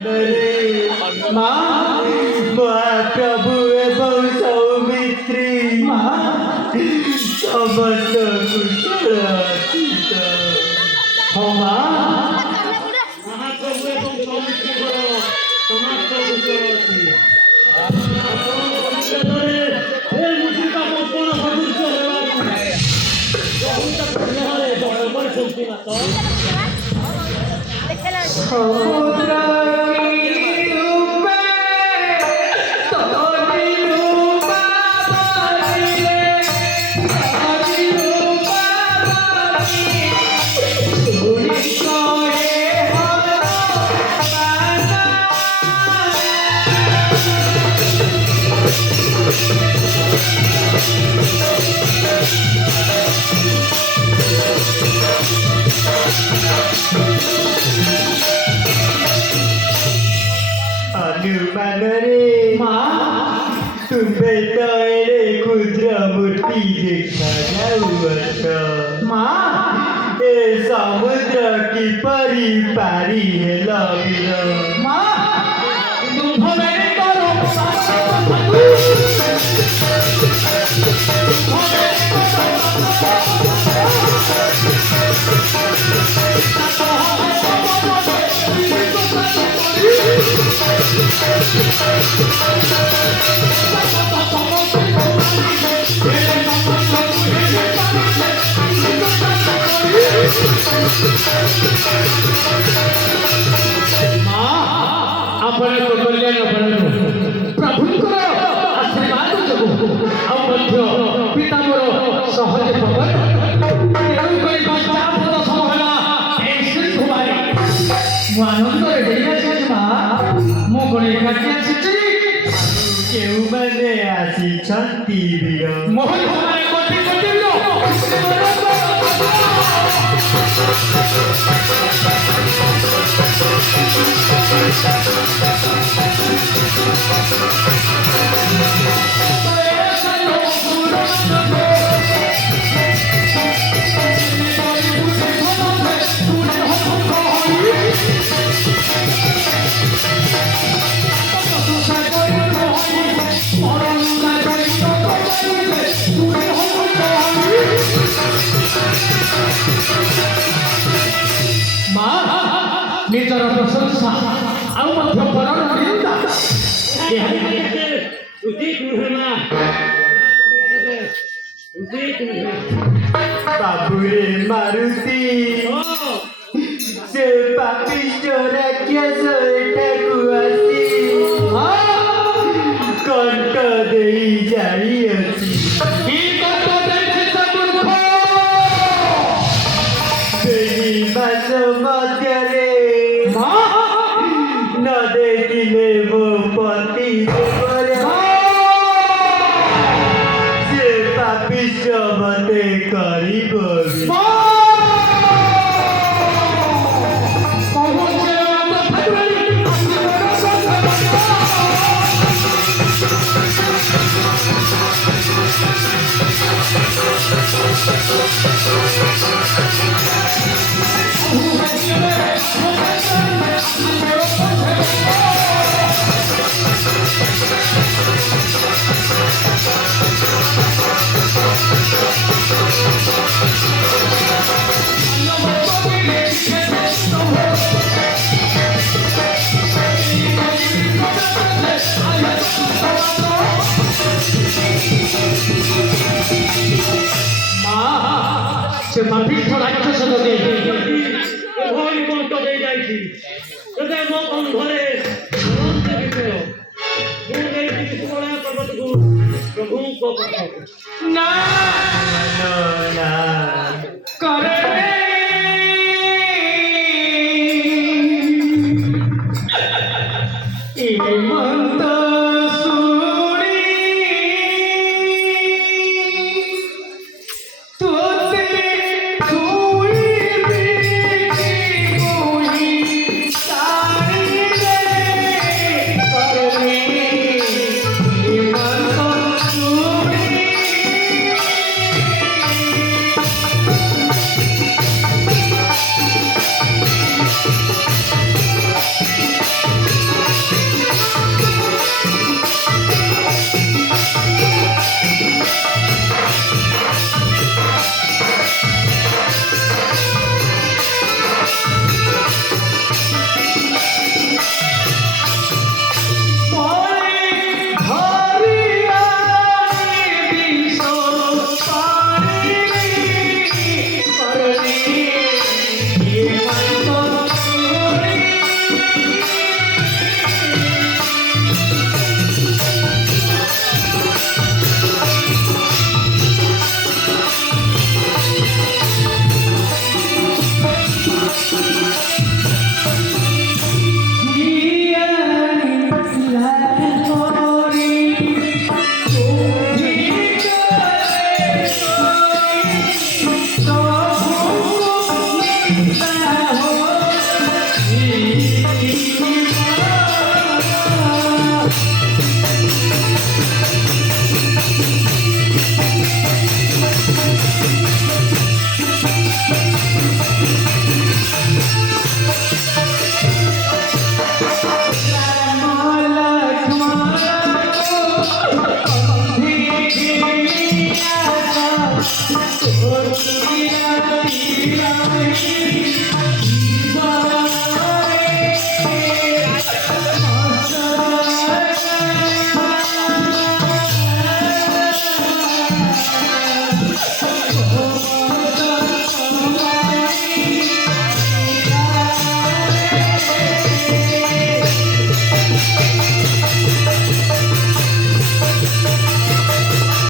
माँ महाप्रभु एवं सौमित्री समस्त कुशल हो माँ महाप्रभु एवं सौमित्रीଙ୍କର ସମସ୍ତ କୁଶଳ ଅଛି। ଏ ମୂଷିକା ପବନ ସଦୃଶ ହେବାରୁ ବହୁତ ସ୍ନେହରେ ଜଳ କରିଛନ୍ତି ନା ତ। समुद्र हनुमान रे तुम्हें तो एड़े क्षुद्र मूर्ति देखा जाऊअछ ए समुद्र की परी पारी हेला वीर ତୁମ୍ଭ ମେରେ କର ଆପଣଙ୍କ କଲ୍ୟାଣ କରନ୍ତୁ ପ୍ରଭୁଙ୍କର ଆଶୀର୍ବାଦ ଯୋଗୁଁ ଆଉ ମଧ୍ୟ ପିତା ମୋର ସହଜ ପବନ ତେଣୁକରି ପଞ୍ଚାପଦ ସମହେଲା ଏ ଶ୍ରୀକୁମାରୀ ମୁଁ ଆନନ୍ଦରେ ଦେଇ ଆସିଛି ମା ମୁଁ କ'ଣ ଏକାଠି ଆସିଛି କେଉଁମାନେ ଆସିଛନ୍ତି ବୀର ମୋହନ କୁମାର କୋଟି କୋଟି ନିଜର ପ୍ରଶଂସା ଆଉ ମଧ୍ୟ ପରର ନିନ୍ଦା ଉଚିତ ନୁହେଁ ମା ଉଚିତ ନୁହେଁ ବାବୁରେ ମାରୁତି ସେ ପାପିଷ୍ଟ ରାକ୍ଷସ ଏଠାକୁ ଆସି କଣ୍ଟ ଦେଇ ଯାଇଅଛି ସେହି ମାସ ମଧ୍ୟରେ ନ ଦେଖିଲେ ମୋ ପତି ଦେବରେ ସେ ପାପିଷ୍ଟ ମତେ କରିବ ସେ ପାପିଷ୍ଠ ରାକ୍ଷସ ଯୋଗେ ଏଭଳି କଣ୍ଟ ଦେଇ ଯାଇଛି ତେବେ ମୋ ବନ୍ଧରେ ଅନନ୍ତ ବିଷୟ ମୁଁ ନେଇଥିଲି ସୁବଳା ପର୍ବତକୁ ପ୍ରଭୁଙ୍କ ପାଖକୁ ନା କରେ ଏ